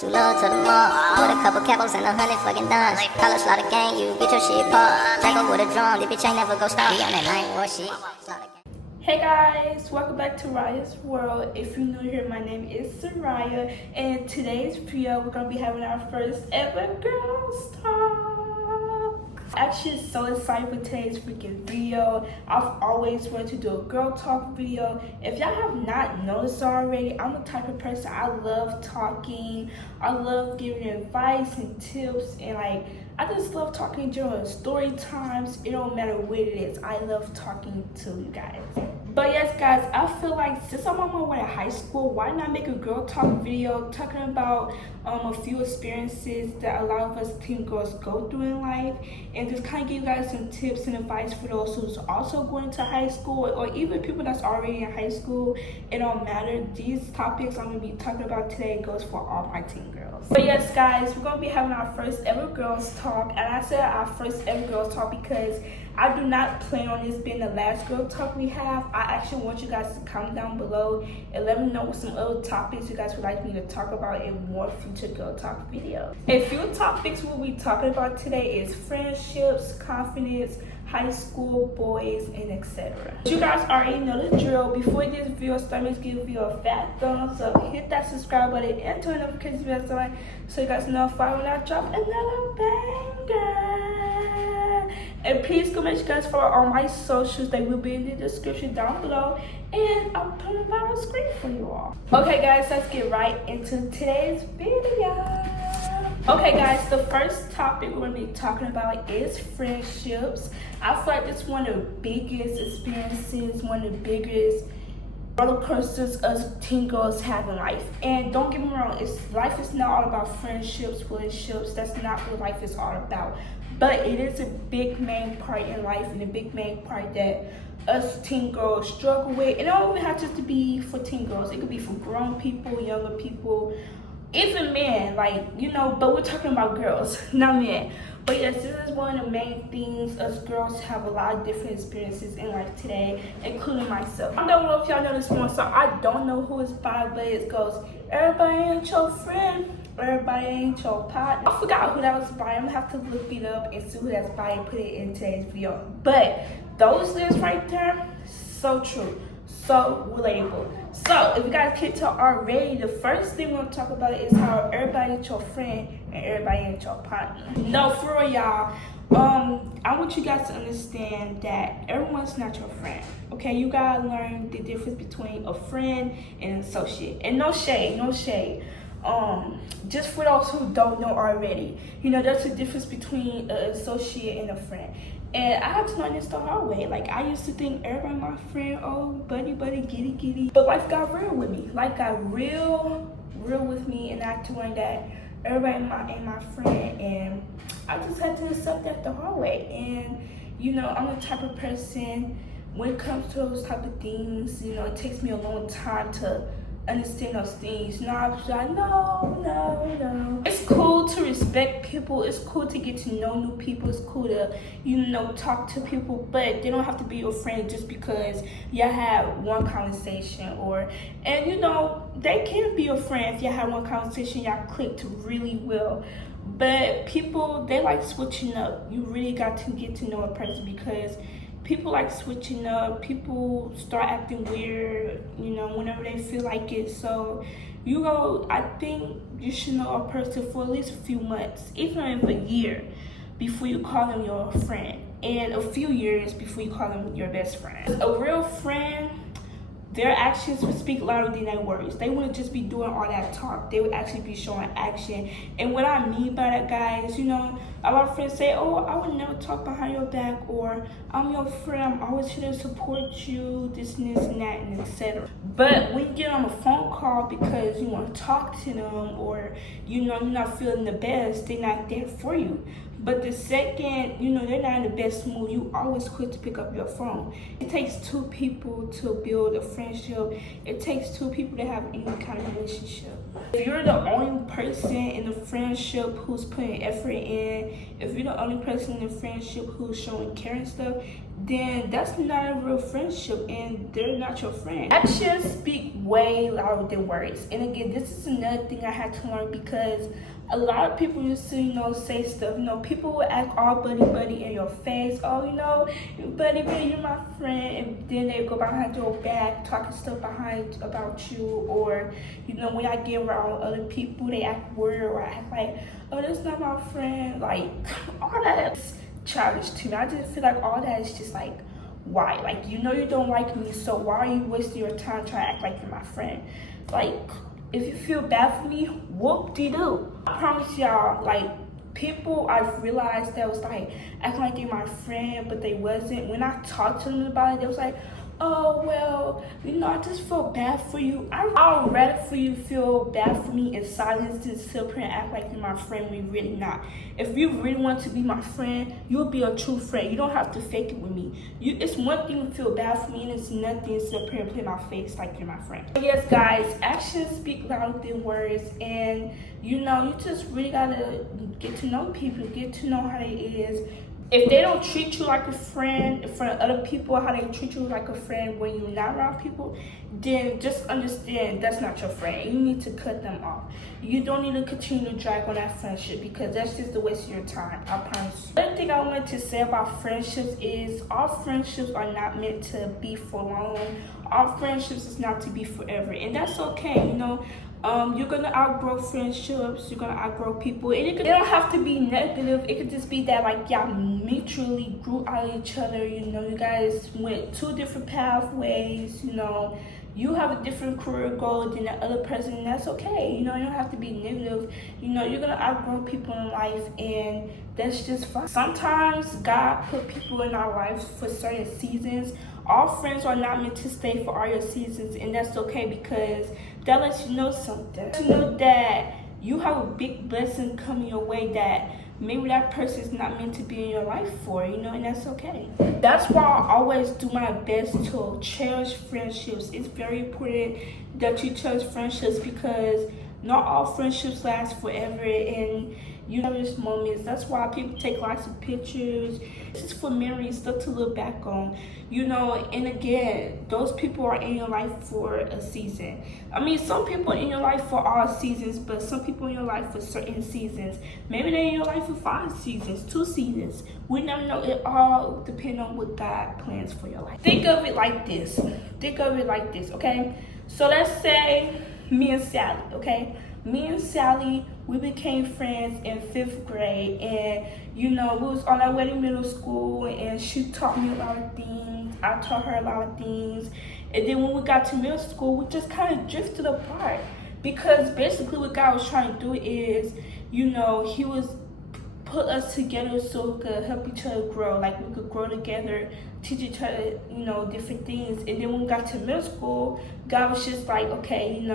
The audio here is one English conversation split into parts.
Too low to the mall, with a couple capos and 100 fucking dimes. Color slaughter gang, you get your shit popped. Take up with a drum, the bitch ain't never go stop. Be on that 9 shit. Hey guys, welcome back to Ryah's World. If you're new here, my name is Ryah, and in today's video we're gonna be having our first ever girls talk. Actually, so excited for today's freaking video. I've always wanted to do a girl talk video. If y'all have not noticed already, I'm the type of person, I love talking. I love giving advice and tips, and like, I just love talking during story times. It don't matter what it is. I love talking to you guys. But yes, guys, I feel like since I'm on my way to high school, why not make a girl talk video talking about a few experiences that a lot of us teen girls go through in life, and just kind of give you guys some tips and advice for those who's also going to high school, or even people that's already in high school. It don't matter. These topics I'm going to be talking about today goes for all my teen girls. But yes, guys, we're going to be having our first ever girls talk, and I said our first ever girls talk because I do not plan on this being the last girl talk we have. I actually want you guys to comment down below and let me know some other topics you guys would like me to talk about in more future girl talk videos. A few topics we'll be talking about today is friendships, confidence, high school boys, and etc. You guys already know the drill. Before this video starts, give you a fat thumbs up, hit that subscribe button, and turn notifications bell on so you guys know if I when I drop another banger. And please go make sure you guys follow all my socials. They will be in the description down below, and I'll put them on the screen for you all. Okay guys, let's get right into today's video. Okay guys, the first topic we're going to be talking about is friendships. I feel like this is one of the biggest experiences, one of the biggest roller coasters us teen girls have in life. And don't get me wrong, life is not all about friendships, relationships. That's not what life is all about. But it is a big main part in life, and a big main part that us teen girls struggle with. And it don't even have just to be for teen girls. It could be for grown people, younger people, even men, like, you know, but we're talking about girls, not men. But yes, this is one of the main things. Us girls have a lot of different experiences in life today, including myself. I don't know if y'all know this one song. I don't know who it's by, but it goes, everybody ain't your friend, everybody ain't your partner. I forgot who that was by. I'm gonna have to look it up and see who that's by and put it in today's video. But those lyrics right there, so true, so relatable. So if you guys can't tell already, the first thing we're gonna talk about is how everybody ain't your friend and everybody ain't your partner. No, for real, y'all. I want you guys to understand that everyone's not your friend. Okay, you gotta learn the difference between a friend and an associate. And no shade, no shade. Just for those who don't know already, you know, there's a difference between an associate and a friend. And I had to learn this the hard way. Like, I used to think everybody my friend, oh, buddy, giddy, giddy. But life got real with me. Life got real with me, and I had to learn that everybody ain't my friend. And I just had to accept that the hard way. And, you know, I'm the type of person, when it comes to those type of things, you know, it takes me a long time to understand those things. No, I'm like, no. It's cool to respect people. It's cool to get to know new people. It's cool to, you know, talk to people, but they don't have to be your friend just because y'all had one conversation. And you know, they can be your friend if y'all had one conversation, y'all clicked really well. But people, they like switching up. You really got to get to know a person because people like switching up. People start acting weird, you know, whenever they feel like it. So I think you should know a person for at least a few months, even if a year, before you call them your friend, and a few years before you call them your best friend. A real friend, their actions would speak louder than their words. They wouldn't just be doing all that talk. They would actually be showing action. And what I mean by that, guys, you know, a lot of friends say, oh, I would never talk behind your back, or I'm your friend, I'm always here to support you, this and that, and etc. But when you get on a phone call because you want to talk to them, or, you know, you're not feeling the best, they're not there for you. But the second, you know, they're not in the best mood, you always quick to pick up your phone. It takes two people to build a friendship. It takes two people to have any kind of relationship. If you're the only person in the friendship who's putting effort in, if you're the only person in the friendship who's showing care and stuff, then that's not a real friendship and they're not your friend. Actions speak way louder than words. And again, this is another thing I had to learn because a lot of people used to, say stuff. People will act all buddy in your face. Oh, buddy, you're my friend. And then they go behind your back, talking stuff about you. Or, when I get around other people, they act weird or act like, oh, that's not my friend. Like, all that's childish to me. I just feel like all that is just like, why? Like, you don't like me, so why are you wasting your time trying to act like you're my friend? Like, if you feel bad for me, whoop-de-doo. I promise y'all, like, people I've realized that was like acting like they're my friend, but they wasn't. When I talked to them about it, they was like, oh, well, I just feel bad for you. I'd rather for you feel bad for me in silence than sit up here and act like you're my friend when you're really not. If you really want to be my friend, you'll be a true friend. You don't have to fake it with me. It's one thing to feel bad for me, and it's nothing to sit up here and play my face like you're my friend. So yes, guys, actions speak louder than words, and you just really gotta get to know people, get to know how they is. If they don't treat you like a friend in front of other people, how they treat you like a friend when you're not around people, then just understand that's not your friend. You need to cut them off. You don't need to continue to drag on that friendship because that's just a waste of your time, I promise you. Another thing I wanted to say about friendships is all friendships are not meant to be for long. All friendships is not to be forever, and that's okay, You're gonna outgrow friendships, you're gonna outgrow people, and it don't have to be negative. It could just be that like y'all mutually grew out of each other. You guys went two different pathways. You have a different career goal than the other person, and that's okay. You don't have to be negative. You're gonna outgrow people in life, and that's just fine. Sometimes God put people in our lives for certain seasons. All friends are not meant to stay for all your seasons, and that's okay because that lets you know something. You know that you have a big blessing coming your way that maybe that person is not meant to be in your life for, and that's okay. That's why I always do my best to cherish friendships. It's very important that you cherish friendships because not all friendships last forever, and you cherish moments. That's why people take lots of pictures. This is for memories, stuff to look back on. And again, those people are in your life for a season. I mean, some people in your life for all seasons, but some people in your life for certain seasons. Maybe they're in your life for 5 seasons, 2 seasons. We never know. It all depends on what God plans for your life. Think of it like this, okay? So let's say me and Sally, okay? Me and Sally, we became friends in 5th grade, and we was on our way to middle school, and she taught me a lot of things. I taught her a lot of things, and then when we got to middle school, we just kind of drifted apart because basically what God was trying to do is, He was put us together so we could help each other grow, like we could grow together, teach each other, different things. And then when we got to middle school, God was just like, okay,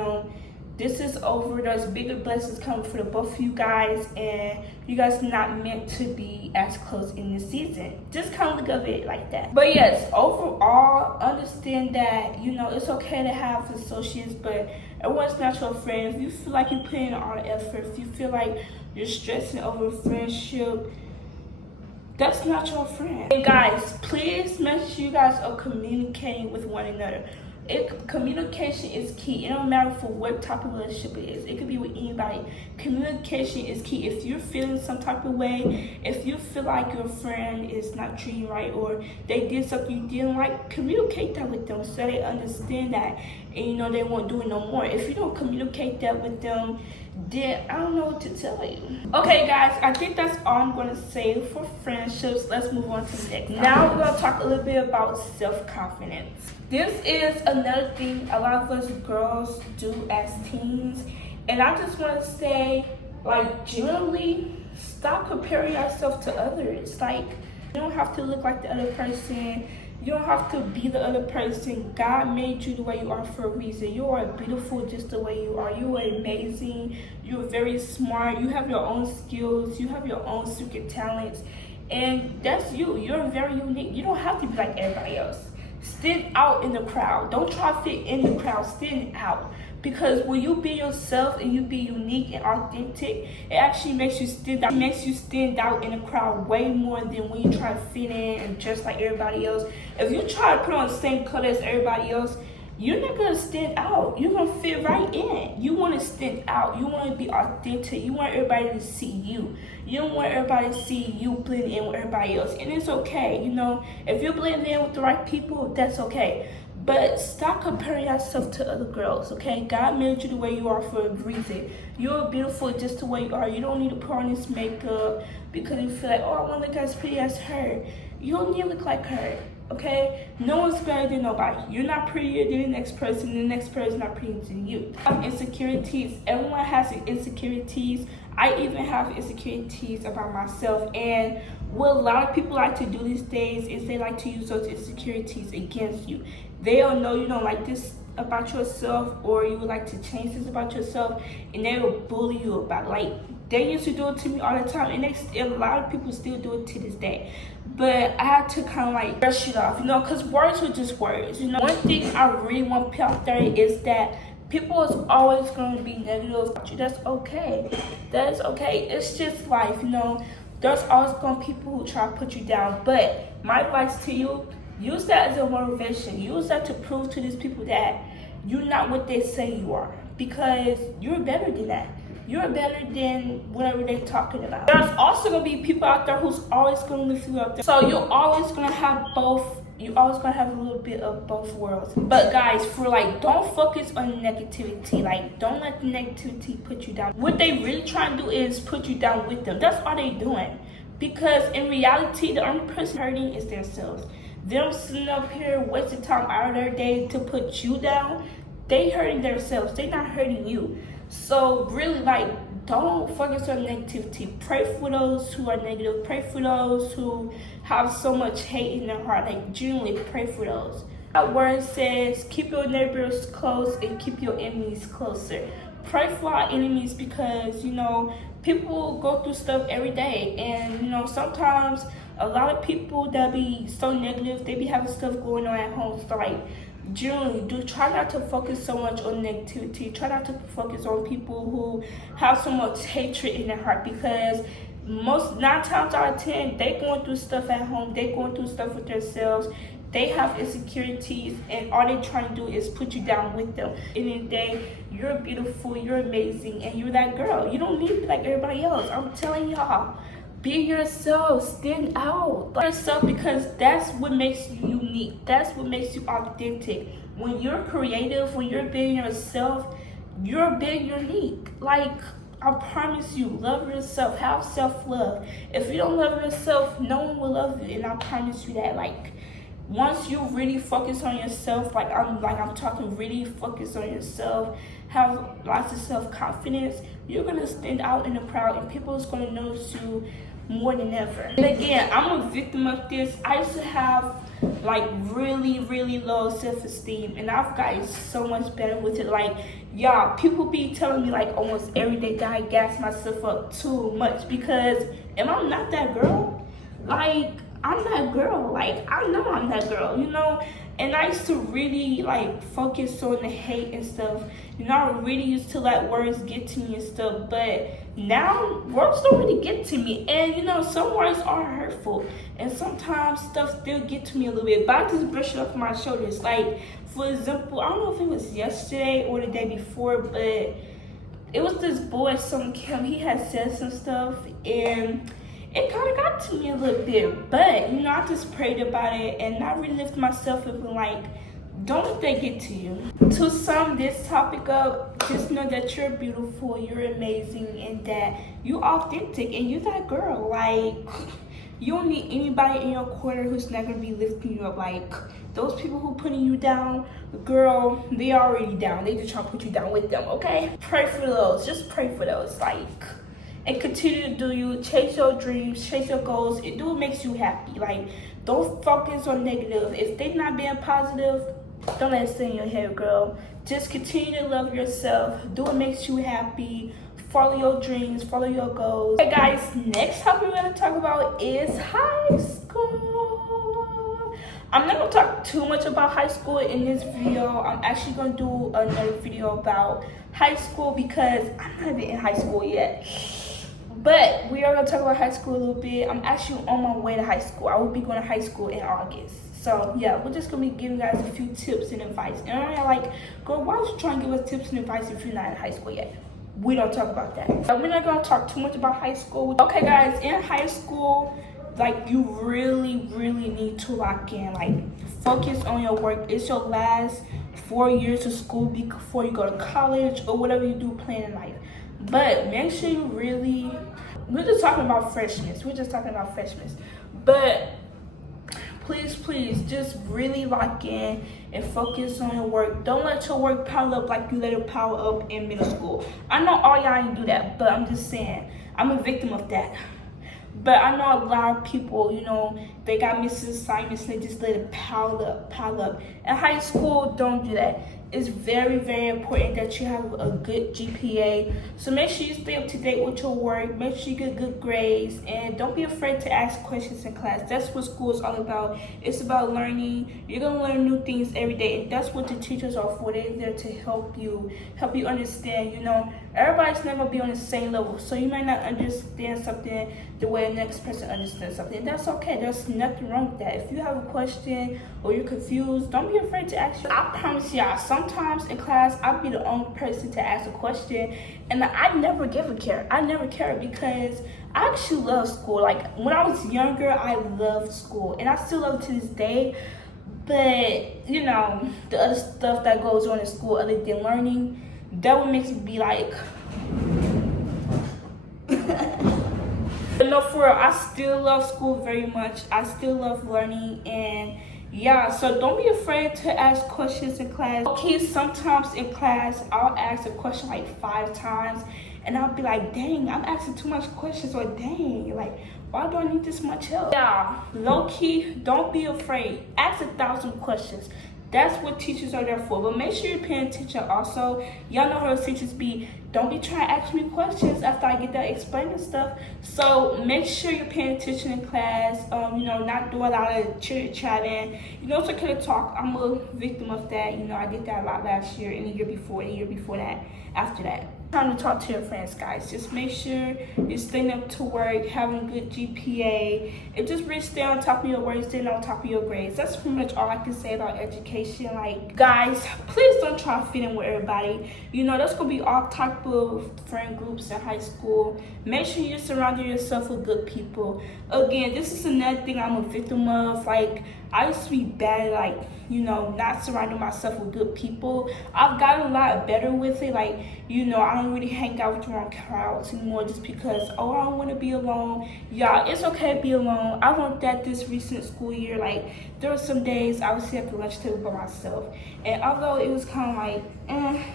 this is over. There's bigger blessings coming for the both of you guys, and you guys are not meant to be as close in this season. Just kind of look at it like that. But yes, overall, understand that, it's okay to have associates, but everyone's not your friend. If you feel like you're putting in all the effort, if you feel like you're stressing over friendship, that's not your friend. And guys, please make sure you guys are communicating with one another. Communication is key. It don't matter for what type of relationship it is. It could be with anybody. Communication is key. If you're feeling some type of way, if you feel like your friend is not treating you right, or they did something you didn't like, communicate that with them so they understand that, and they won't do it no more. If you don't communicate that with them, then I don't know what to tell you. Okay guys, I think that's all I'm going to say for friendships. Let's move on to the next. Now we're going to talk a little bit about self-confidence. This is another thing a lot of us girls do as teens, and I just want to say, like, generally, stop comparing yourself to others. Like, you don't have to look like the other person. You don't have to be the other person. God made you the way you are for a reason. You are beautiful just the way you are. You are amazing. You're very smart. You have your own skills. You have your own secret talents. And that's you. You're very unique. You don't have to be like everybody else. Stand out in the crowd. Don't try to fit in the crowd. Stand out. Because when you be yourself and you be unique and authentic, it actually makes you stand out. It makes you stand out in a crowd way more than when you try to fit in and dress like everybody else. If you try to put on the same color as everybody else, you're not gonna stand out. You're gonna fit right in. You want to stand out. You want to be authentic. You want everybody to see you. You don't want everybody to see you blend in with everybody else. And it's okay, you know. If you're blending in with the right people, that's okay. But stop comparing yourself to other girls, okay? God made you the way you are for a reason. You're beautiful just the way you are. You don't need to put on this makeup because you feel like, oh, I want to look as pretty as her. You don't need to look like her, okay? No one's better than nobody. You're not prettier than the next person. The next person not prettier than you. I have insecurities. Everyone has insecurities. I even have insecurities about myself. And what a lot of people like to do these days is they like to use those insecurities against you. They'll know you don't like this about yourself, or you would like to change this about yourself, and they will bully you about it. Like, they used to do it to me all the time, and a lot of people still do it to this day. But I had to kind of like brush it off, you know, because words were just words. You know, one thing I really want to put out there is that people is always going to be negative about you. That's okay. That is okay. It's just life, you know. There's always going to be people who try to put you down. But my advice to you, use that as a motivation. Use that to prove to these people that you're not what they say you are. Because you're better than that. You're better than whatever they're talking about. There's also going to be people out there who's always going to lift you up. So you're always going to have both. You're always going to have a little bit of both worlds. But guys, don't focus on negativity. Like, don't let the negativity put you down. What they really trying to do is put you down with them. That's all they doing. Because in reality, the only person hurting is themselves. Them sitting up here wasting time out of their day to put you down, they hurting themselves. They not hurting you. So really, like, don't focus on negativity. Pray for those who are negative. Pray for those who have so much hate in their heart. Like, genuinely pray for those. That word says, keep your neighbors close and keep your enemies closer. Pray for our enemies because, you know, people go through stuff every day. And, you know, sometimes a lot of people that be so negative, they be having stuff going on at home. So, like, generally, try not to focus so much on negativity. Try not to focus on people who have so much hatred in their heart, because 9 times out of 10, they going through stuff at home. They going through stuff with themselves. They have insecurities, and all they trying to do is put you down with them. In the day, you're beautiful, you're amazing, and you're that girl. You don't need to be like everybody else. I'm telling y'all. Be yourself, stand out. Be yourself, because that's what makes you unique. That's what makes you authentic. When you're creative, when you're being yourself, you're being unique. Like, I promise you, love yourself, have self-love. If you don't love yourself, no one will love you, and I promise you that. Like, once you really focus on yourself, like I'm talking really focus on yourself, have lots of self-confidence, you're gonna stand out in the crowd, and people is gonna notice you more than ever. And again, I'm a victim of this. I used to have like really low self-esteem, and I've gotten so much better with it. Like, y'all, people be telling me like almost every day that I gas myself up too much, because am I not that girl? Like, I'm that girl. Like, I know I'm that girl, you know. And I used to really like focus on the hate and stuff. You know, I really used to let words get to me and stuff. But now words don't really get to me. And you know, some words are hurtful, and sometimes stuff still get to me a little bit. But I just brush it off my shoulders. Like, for example, I don't know if it was yesterday or the day before, but it was this boy, he had said some stuff, and it kind of got to me a little bit. But, you know, I just prayed about it, and I really lifted myself up and like, don't let that get to you. To sum this topic up, just know that you're beautiful, you're amazing, and that you're authentic, and you're that girl. Like, you don't need anybody in your corner who's not going to be lifting you up. Like, those people who putting you down, girl, they already down. They just trying to put you down with them, okay? Pray for those. Just pray for those. Like, and continue to do you. Chase your dreams, chase your goals. It do what makes you happy. Like, don't focus on negative. If they not being positive, don't let it stay in your head, girl. Just continue to love yourself. Do what makes you happy. Follow your dreams, follow your goals. Okay, guys, next topic we're going to talk about is high school. I'm not gonna talk too much about high school in this video. I'm actually gonna do another video about high school because I'm not even in high school yet. But we are gonna talk about high school a little bit. I'm actually on my way to high school. I will be going to high school in August. So yeah, we're just gonna be giving guys a few tips and advice. And I'm like, girl, why would you try and give us tips and advice if you're not in high school yet? We don't talk about that. We're not gonna talk too much about high school. Okay guys, in high school, like you really need to lock in, like focus on your work. It's your last 4 years of school before you go to college or whatever you do plan in life. But make sure you really, we're just talking about freshmen. But please just really lock in and focus on your work. Don't let your work pile up like you let it pile up in middle school. I know all y'all ain't do that, but I'm just saying, I'm a victim of that. But I know a lot of people, you know, they got missing assignments and they just let it pile up. In high school, don't do that. It's very important that you have a good GPA. So make sure you stay up to date with your work. Make sure you get good grades. And don't be afraid to ask questions in class. That's what school is all about. It's about learning. You're going to learn new things every day. And that's what the teachers are for. They're there to help you understand. You know, everybody's never going to be on the same level. So you might not understand something the way the next person understands something. And that's okay. There's nothing wrong with that. If you have a question or you're confused, don't be afraid to ask. I promise y'all, sometimes in class, I'll be the only person to ask a question, and I never care. I never care because I actually love school. Like, when I was younger, I loved school, and I still love it to this day. But, you know, the other stuff that goes on in school other than learning, that what makes me be like... But no, for real, I still love school very much. I still love learning, and yeah, so don't be afraid to ask questions in class. Okay, sometimes in class, I'll ask a question like 5 times, and I'll be like, dang, I'm asking too much questions, or dang, like, why do I need this much help? Yeah, low-key, don't be afraid. Ask 1,000 questions. That's what teachers are there for. But make sure you're paying attention also. Y'all know how teachers be. Don't be trying to ask me questions after I get done explaining stuff. So make sure you're paying attention in class. You know, not do a lot of chit-chatting. You know, it's okay to talk. I'm a victim of that. You know, I did that a lot last year and the year before that, after that. Time to talk to your friends, guys. Just make sure you're staying up to work, having a good GPA, and just really stay on top of your work, stay on top of your grades. That's pretty much all I can say about education. Like, guys, please don't try to fit in with everybody. You know, there's gonna be all type of friend groups in high school. Make sure you're surrounding yourself with good people. Again, this is another thing I'm a victim of. Like, I used to be bad, like, you know, not surrounding myself with good people. I've gotten a lot better with it. Like, you know, I don't really hang out with the wrong crowds anymore just because, oh, I don't want to be alone. Y'all, it's okay to be alone. I learned that this recent school year. Like, there were some days I would sit at the lunch table by myself. And although it was kind of like,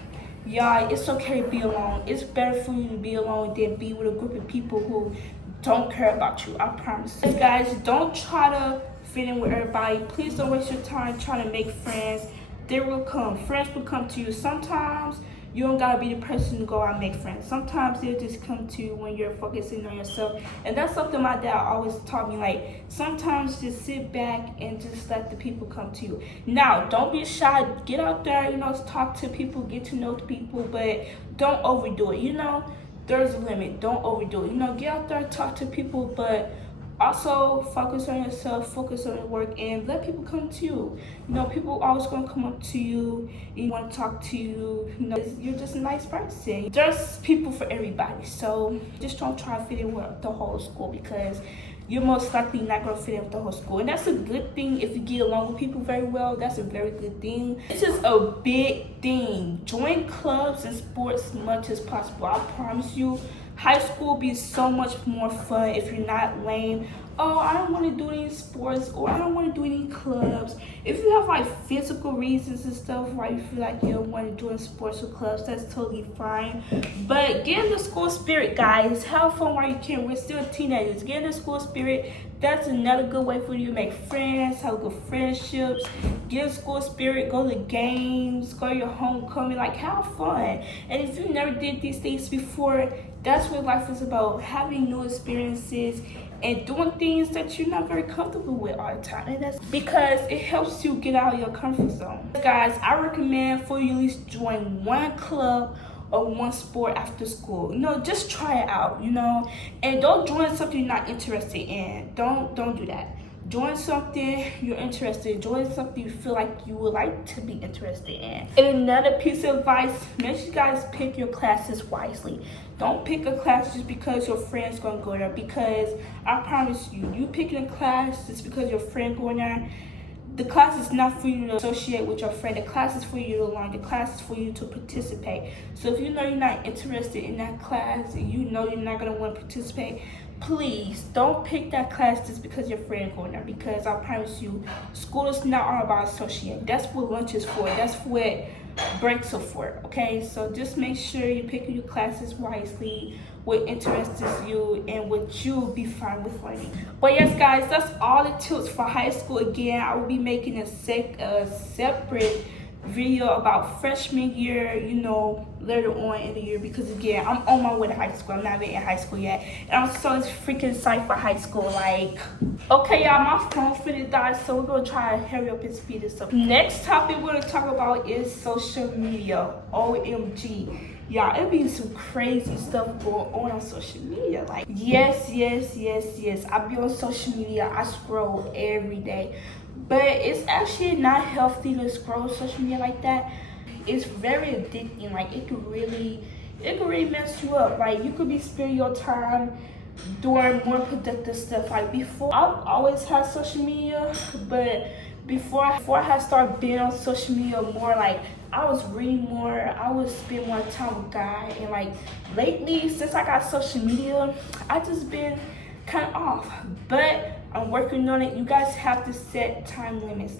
y'all, it's okay to be alone. It's better for you to be alone than be with a group of people who don't care about you. I promise. Guys, don't try to fit in with everybody. Please don't waste your time trying to make friends. They will come. Friends will come to you. Sometimes you don't gotta be the person to go out and make friends. Sometimes they'll just come to you when you're focusing on yourself. And that's something my dad always taught me. Like, sometimes just sit back and just let the people come to you. Now, don't be shy. Get out there, you know, talk to people, get to know people, but don't overdo it. You know, there's a limit. Don't overdo it. You know, get out there, talk to people, but also focus on yourself, focus on your work, and let people come to you. You know, people always gonna come up to you and want to talk to you. You know, you're just a nice person. There's people for everybody, so just don't try to fit in with the whole school because you're most likely not gonna fit in with the whole school. And that's a good thing. If you get along with people very well, that's a very good thing. This is a big thing. Join clubs and sports as much as possible. I promise you, high school will be so much more fun if you're not lame. Oh, I don't want to do any sports, or I don't want to do any clubs. If you have like physical reasons and stuff why you feel like you don't want to join sports or clubs, that's totally fine. But get in the school spirit, guys. Have fun while you can. We're still teenagers. Get in the school spirit. That's another good way for you to make friends, have good friendships, get school spirit, go to games, go to your homecoming, like have fun. And if you never did these things before, that's what life is about, having new experiences and doing things that you're not very comfortable with all the time. And that's because it helps you get out of your comfort zone. Guys, I recommend for you at least join one club or one sport after school. Just try it out, and don't join something you're not interested in. Don't do that. Join something you're interested in. Join something you feel like you would like to be interested in. And another piece of advice, make sure you guys pick your classes wisely. Don't pick a class just because your friend's gonna go there, because I promise you picking a class just because your friend going there, the class is not for you to associate with your friend. The class is for you to learn. The class is for you to participate. So if you know you're not interested in that class and you know you're not going to want to participate, please don't pick that class just because your friend going there, because I promise you, school is not all about associating. That's what lunch is for. That's what breaks are for, okay? So just make sure you pick your classes wisely, what interests you and what you'll be fine with learning. But yes, guys, that's all the tips for high school. Again, I will be making a separate video about freshman year, later on in the year, because again, I'm on my way to high school. I'm not even in high school yet, and I'm so freaking psyched for high school. Okay, y'all, my phone finna die, so we're gonna try to hurry up and speed this up. Next topic we're gonna talk about is social media. OMG, y'all, it be some crazy stuff going on social media. Yes, I be on social media. I scroll every day, but it's actually not healthy to scroll social media like that. It's very addicting. It could really mess you up. You could be spending your time doing more productive stuff. Before, I've always had social media, but before I had started being on social media more, I was reading more, I would spend more time with God, and lately, since I got social media, I just been kind of off, but I'm working on it. You guys have to set time limits.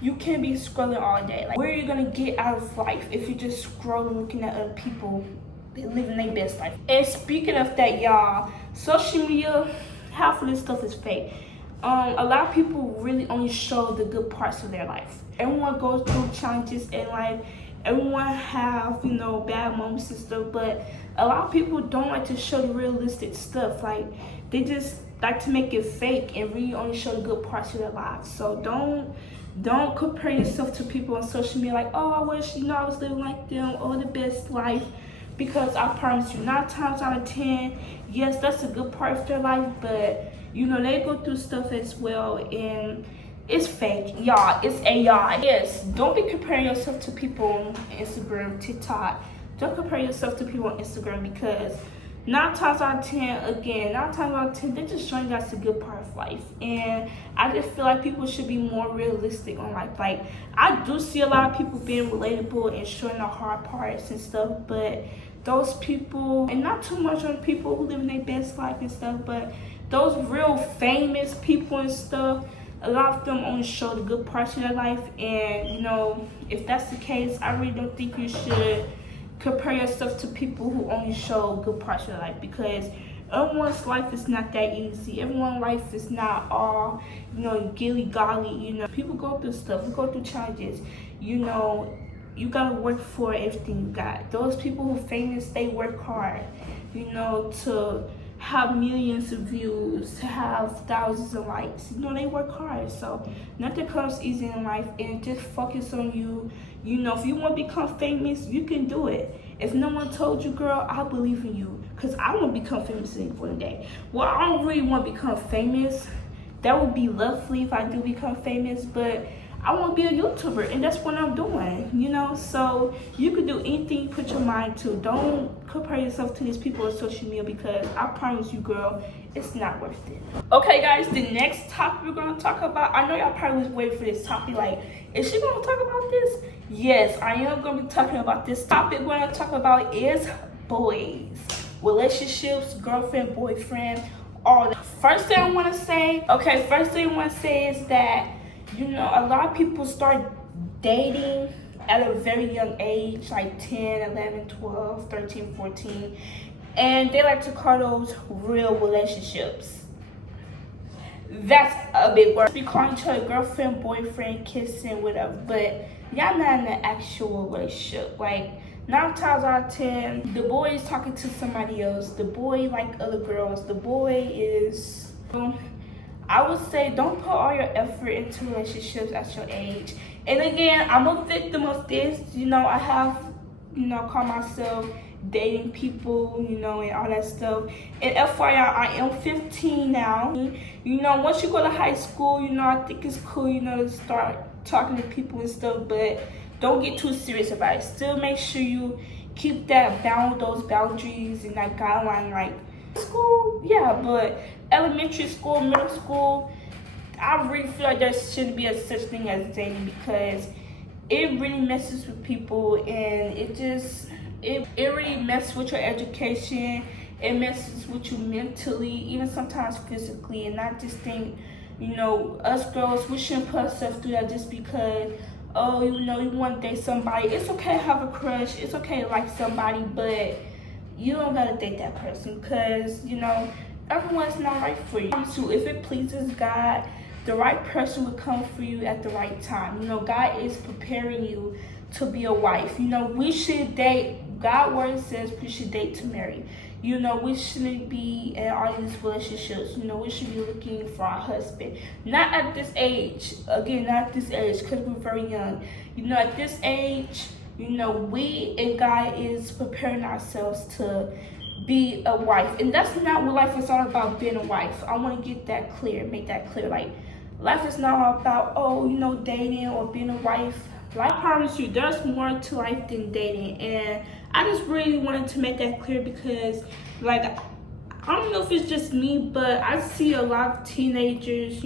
You can't be scrolling all day. Where are you gonna get out of life if you just scrolling, looking at other people living their best life? And speaking of that, y'all, social media, half of this stuff is fake. A lot of people really only show the good parts of their life. Everyone goes through challenges in life. Everyone have, bad moments and stuff, but a lot of people don't like to show the realistic stuff. They just like to make it fake and really only show the good parts of their lives. So don't compare yourself to people on social media oh, I wish, I was living like them, or the best life, because I promise you, 9 times out of 10, yes, that's a good part of their life, but they go through stuff as well, and it's fake, y'all. It's AI. Yes, don't be comparing yourself to people on Instagram, TikTok. Don't compare yourself to people on Instagram, because 9 times out of 10, they're just showing us the good part of life. And I just feel like people should be more realistic on life. I do see a lot of people being relatable and showing the hard parts and stuff, but those people, and not too much on people who live in their best life and stuff, but those real famous people and stuff, a lot of them only show the good parts of their life. And if that's the case, I really don't think you should compare yourself to people who only show good parts of their life, because everyone's life is not that easy. Everyone's life is not all gilly golly. People go through stuff. We go through challenges. You gotta work for everything you got. Those people who are famous, they work hard to have millions of views, to have thousands of likes. They work hard. So nothing comes easy in life, and just focus on you. If you want to become famous, you can do it. If no one told you, girl, I believe in you, because I want to become famous one day. Well, I don't really want to become famous. That would be lovely if I do become famous, but I want to be a YouTuber, and that's what I'm doing, So you can do anything you put your mind to. Don't compare yourself to these people on social media, because I promise you, girl, it's not worth it. Okay, guys, the next topic we're going to talk about, I know y'all probably was waiting for this topic. Is she going to talk about this? Yes, I am going to be talking about this topic. We're going to talk about is boys, relationships, girlfriend, boyfriend, all that. First thing I want to say is that a lot of people start dating at a very young age, 10, 11, 12, 13, 14, and they like to call those real relationships. that's a big word. We call each other girlfriend, boyfriend, kissing, whatever, but y'all not in an actual relationship. Like 9 times out of 10, the boy is talking to somebody else. The boy like other girls. The boy is. I would say don't put all your effort into relationships at your age. And again, I'm a victim of this. You know, I have, called myself dating people, and all that stuff. And FYI, I am 15 now. Once you go to high school, I think it's cool, to start talking to people and stuff, but don't get too serious about it. Still make sure you keep those boundaries and that guideline, like school, yeah, but elementary school, middle school, I really feel like there shouldn't be a such thing as dating, because it really messes with people, and it really messes with your education. It messes with you mentally, even sometimes physically. And I just think, us girls, we shouldn't put ourselves through that just because, you want to date somebody. It's okay to have a crush. It's okay to like somebody, but you don't gotta date that person, because everyone's not right for you. So if it pleases God, the right person will come for you at the right time. God is preparing you to be a wife. We should date. God word says we should date to marry. We shouldn't be in all these relationships. We should be looking for our husband. Not at this age. Again, not at this age, because we're very young. At this age, we and God is preparing ourselves to be a wife. And that's not what life is all about, being a wife. I want to get that clear, make that clear. Like, life is not all about, dating or being a wife. Like, I promise you, there's more to life than dating. And I just really wanted to make that clear, because, like, I don't know if it's just me, but I see a lot of teenagers,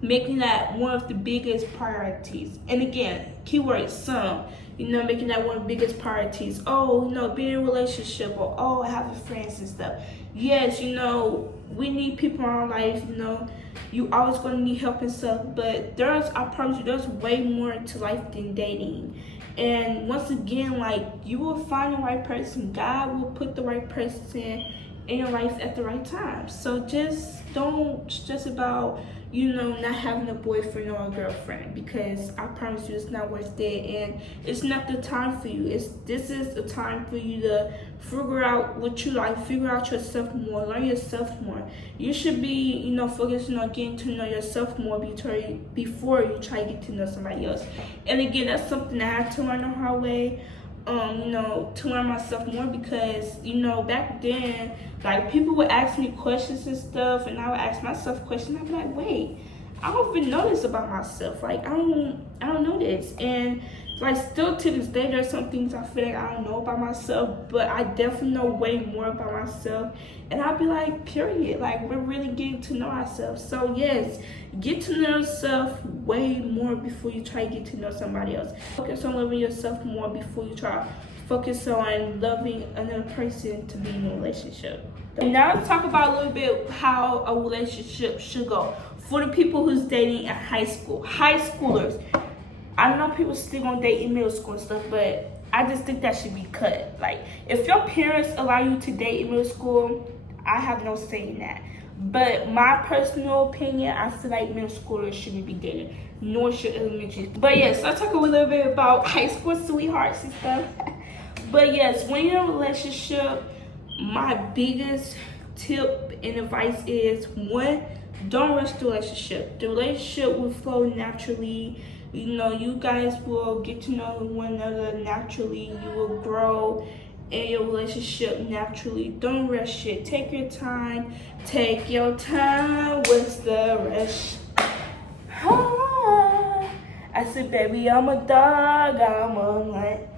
making that one of the biggest priorities. And again, keyword some, making that one of the biggest priorities. Being in a relationship, or having friends and stuff. Yes, we need people in our life, you always gonna need help and stuff, but I promise you, there's way more to life than dating. And once again, like, you will find the right person. God will put the right person in your life at the right time. So just don't stress about, not having a boyfriend or a girlfriend, because I promise you it's not worth it, and it's not the time for you. This is the time for you to figure out what you like, figure out yourself more, learn yourself more. You should be, focusing on getting to know yourself more before you try to get to know somebody else. And again, that's something I had to learn the hard way. To learn myself more, because back then, like, people would ask me questions and stuff, and I would ask myself questions. I'd be like, wait, I don't even know this about myself. Like, I don't know this. And like, still to this day, there's some things I feel like I don't know about myself, but I definitely know way more about myself. And I'll be like, period. Like, we're really getting to know ourselves. So yes, get to know yourself way more before you try to get to know somebody else. Focus on loving yourself more before you try to focus on loving another person to be in a relationship. And now let's talk about a little bit how a relationship should go for the people who's dating in high school. High schoolers. I know people still gonna date in middle school and stuff, but I just think that should be cut. Like, if your parents allow you to date in middle school, I have no say in that. But my personal opinion, I feel like middle schoolers shouldn't be dating, nor should elementary. But yes, I'll talk a little bit about high school sweethearts and stuff. But yes, when you're in a relationship, my biggest tip and advice is, one, don't rush the relationship. The relationship will flow naturally. You guys will get to know one another naturally. You will grow in your relationship naturally. Don't rush it. Take your time. Take your time. What's the rush? I said, baby, I'm a dog. I'm a lion.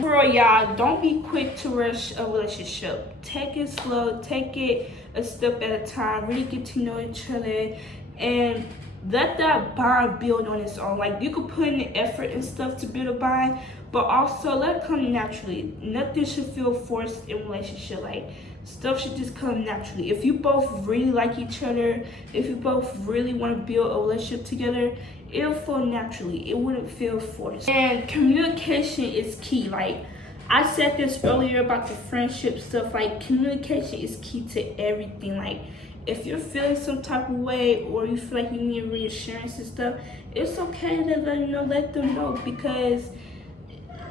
For y'all, don't be quick to rush a relationship. Take it slow. Take it a step at a time. Really get to know each other, and let that bond build on its own. Like, you could put in the effort and stuff to build a bond, but also let it come naturally. Nothing should feel forced in a relationship. Like, stuff should just come naturally. If you both really like each other, if you both really want to build a relationship together, it'll flow naturally. It wouldn't feel forced. And communication is key. Like, I said this earlier about the friendship stuff. Like, communication is key to everything. Like, if you're feeling some type of way or you feel like you need reassurance and stuff, it's okay to let them know, because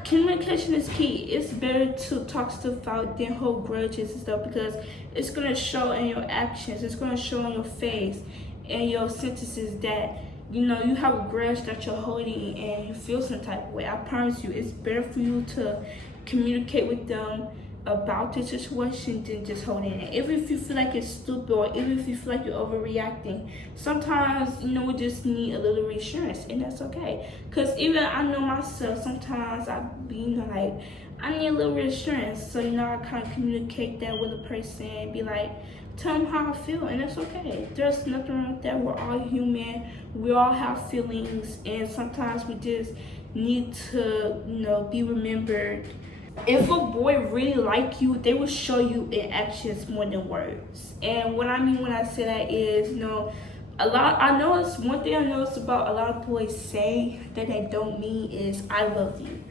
communication is key. It's better to talk stuff out than hold grudges and stuff, because it's gonna show in your actions, it's gonna show on your face and your sentences that you have a grudge that you're holding and you feel some type of way. I promise you, it's better for you to communicate with them about the situation than just holding it. Even if you feel like it's stupid, or even if you feel like you're overreacting, sometimes we just need a little reassurance, and that's okay. Because even I know myself, sometimes I be like, I need a little reassurance, so I kind of communicate that with a person and be like, tell them how I feel, and that's okay. There's nothing wrong with that. We're all human, we all have feelings, and sometimes we just need to be remembered. If a boy really like you, they will show you in actions more than words. And what I mean when I say that is, one thing I notice about a lot of boys say that they don't mean is I love you.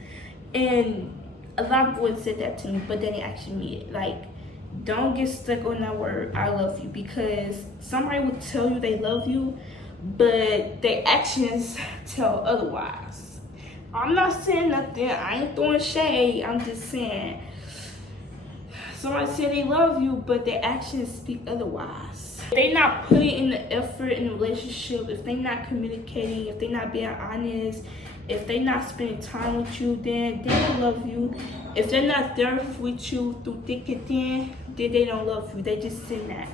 And a lot of boys said that to me, but then they actually mean it. Like, don't get stuck on that word I love you, because somebody will tell you they love you, but their actions tell otherwise. I'm not saying nothing, I ain't throwing shade, I'm just saying somebody say they love you, but their actions speak otherwise. If they not putting in the effort in the relationship, if they not communicating, if they not being honest, if they not spending time with you, then they don't love you. If they're not there with you through thick and thin, then they don't love you. They just saying that.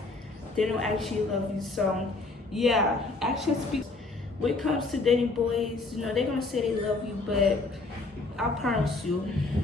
They don't actually love you. So yeah, actions speak. When it comes to dating boys, they're gonna say they love you, but I promise you,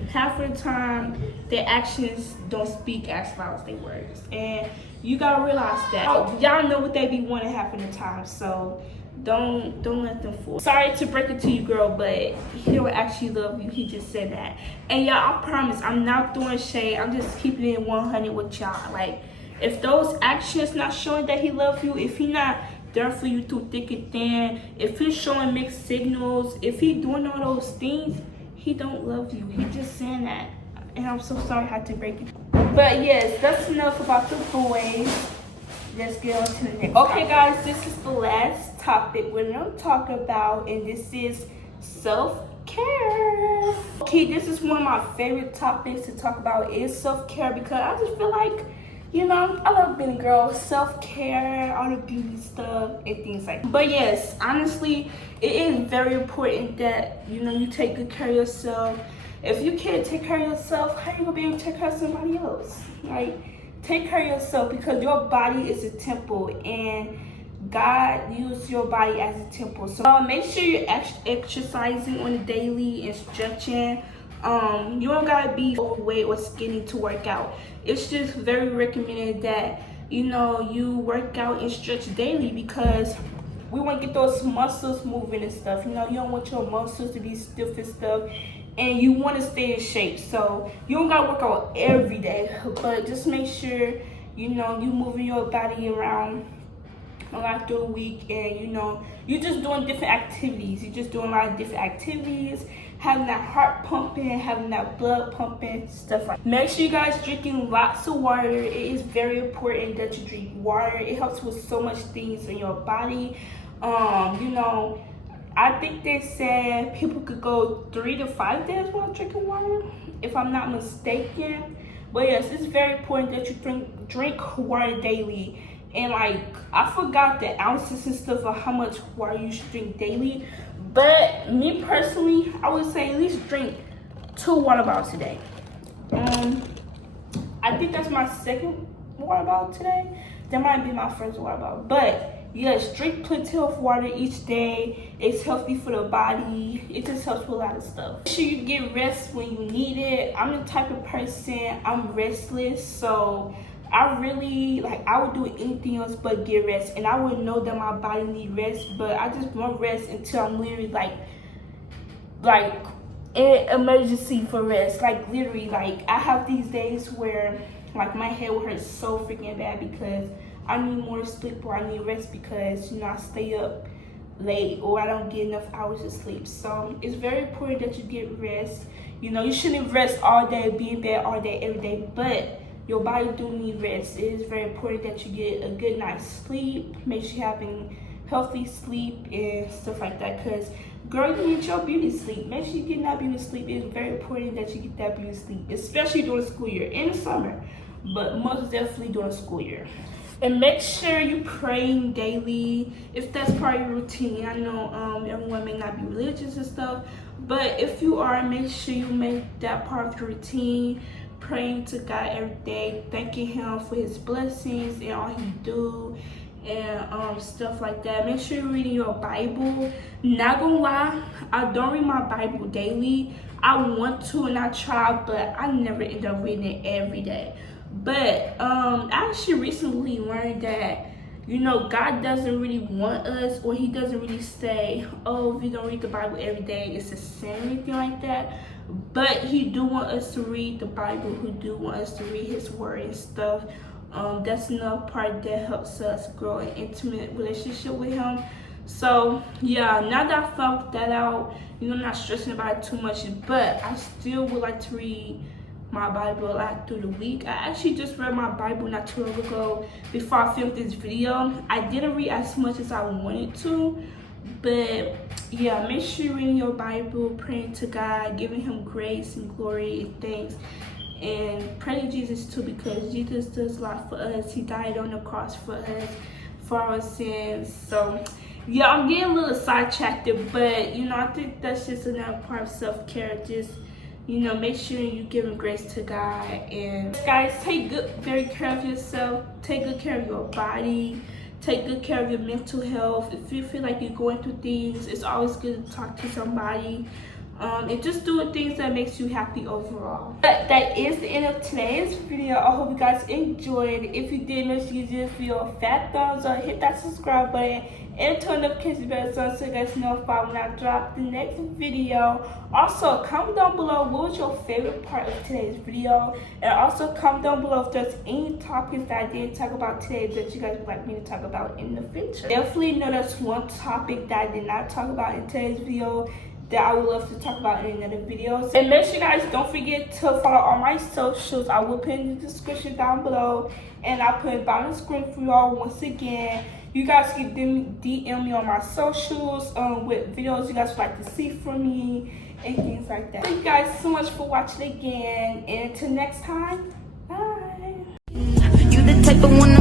half of the time, their actions don't speak as loud as their words. And you gotta realize that. Y'all know what they be wanting half of the time, so don't let them fool. Sorry to break it to you, girl, but he don't actually love you. He just said that. And y'all, I promise, I'm not throwing shade. I'm just keeping it 100 with y'all. Like, if those actions not showing that he loves you, if he not there for you through thick and thin, if he's showing mixed signals, if he doing all those things, he don't love you. He just saying that. And I'm so sorry I had to break it. But yes, that's enough about the boys. Let's get on to the next topic. Guys, this is the last topic we're gonna talk about, and this is self-care. Okay, this is one of my favorite topics to talk about, is self-care, because I just feel like I love being a girl, self-care, all the beauty stuff and things like that. But yes, honestly, it is very important that, you take good care of yourself. If you can't take care of yourself, how you gonna be able to take care of somebody else? Like, take care of yourself, because your body is a temple, and God used your body as a temple. So make sure you're exercising on a daily and stretching. You don't gotta be overweight or skinny to work out. It's just very recommended that you work out and stretch daily, because we want to get those muscles moving and stuff. You don't want your muscles to be stiff and stuff, and you want to stay in shape. So you don't gotta work out every day, but just make sure you moving your body around a lot through the week, and you're just doing different activities. You're just doing a lot of different activities, having that heart pumping, having that blood pumping, stuff like that. Make sure you guys drinking lots of water. It is very important that you drink water. It helps with so much things in your body. I think they said people could go 3 to 5 days without drinking water, if I'm not mistaken. But yes, it's very important that you drink water daily. And I forgot the ounces and stuff of how much water you should drink daily. But me personally, I would say at least drink 2 water bottles a day. I think that's my second water bottle today. That might be my first water bottle. But yes, drink plenty of water each day. It's healthy for the body. It just helps with a lot of stuff. Make sure you get rest when you need it. I'm the type of person, I'm restless, so I really, I would do anything else but get rest. And I would know that my body needs rest, but I just want rest until I'm literally in emergency for rest. Literally, I have these days where my head will hurt so freaking bad because I need more sleep, or I need rest because I stay up late, or I don't get enough hours of sleep. So it's very important that you get rest. You shouldn't rest all day, be in bed all day, every day, but your body do need rest. It is very important that you get a good night's sleep. Make sure you're having healthy sleep and stuff like that, because girl, you need your beauty sleep. Make sure you get that beauty sleep. It's very important that you get that beauty sleep, especially during the school year, in the summer, but most definitely during the school year. And make sure you praying daily if that's part of your routine. I know everyone may not be religious and stuff, but if you are, make sure you make that part of your routine. Praying to God every day, thanking Him for His blessings and all He do, and stuff like that. Make sure you're reading your Bible. Not gonna lie, I don't read my Bible daily. I want to and I try, but I never end up reading it every day. But I actually recently learned that, you know, God doesn't really want us, or He doesn't really say, oh, if you don't read the Bible every day, it's a sin or anything like that. But He do want us to read the Bible. He do want us to read His word and stuff. That's another part that helps us grow an intimate relationship with Him. So yeah, now that I found that out, you know, I'm not stressing about it too much, but I still would like to read my Bible a lot through the week. I actually just read my Bible not too long ago before I filmed this video. I didn't read as much as I wanted to, but yeah, make sure you're reading your Bible, praying to God, giving Him grace and glory and thanks, and pray to Jesus too, because Jesus does a lot for us. He died on the cross for us, for our sins. So yeah, I'm getting a little sidetracked, but you know, I think that's just another part of self-care. Just, you know, make sure you're giving grace to God. And guys, take very care of yourself. Take good care of your body. Take good care of your mental health. If you feel like you're going through things, it's always good to talk to somebody. And just doing things that makes you happy overall. But that is the end of today's video. I hope you guys enjoyed. If you did, make sure you give this video a fat thumbs up, hit that subscribe button, and turn the notification bell so you guys know when I drop the next video. Also, comment down below what was your favorite part of today's video, and also comment down below if there's any topics that I didn't talk about today that you guys would like me to talk about in the future. Definitely know there's one topic that I did not talk about in today's video that I would love to talk about in another video. And make sure you guys don't forget to follow all my socials. I will put in the description down below, and I'll put it down the screen for y'all once again. You guys can DM me on my socials with videos you guys would like to see from me and things like that. Thank you guys so much for watching again, and until next time, bye. You the type of one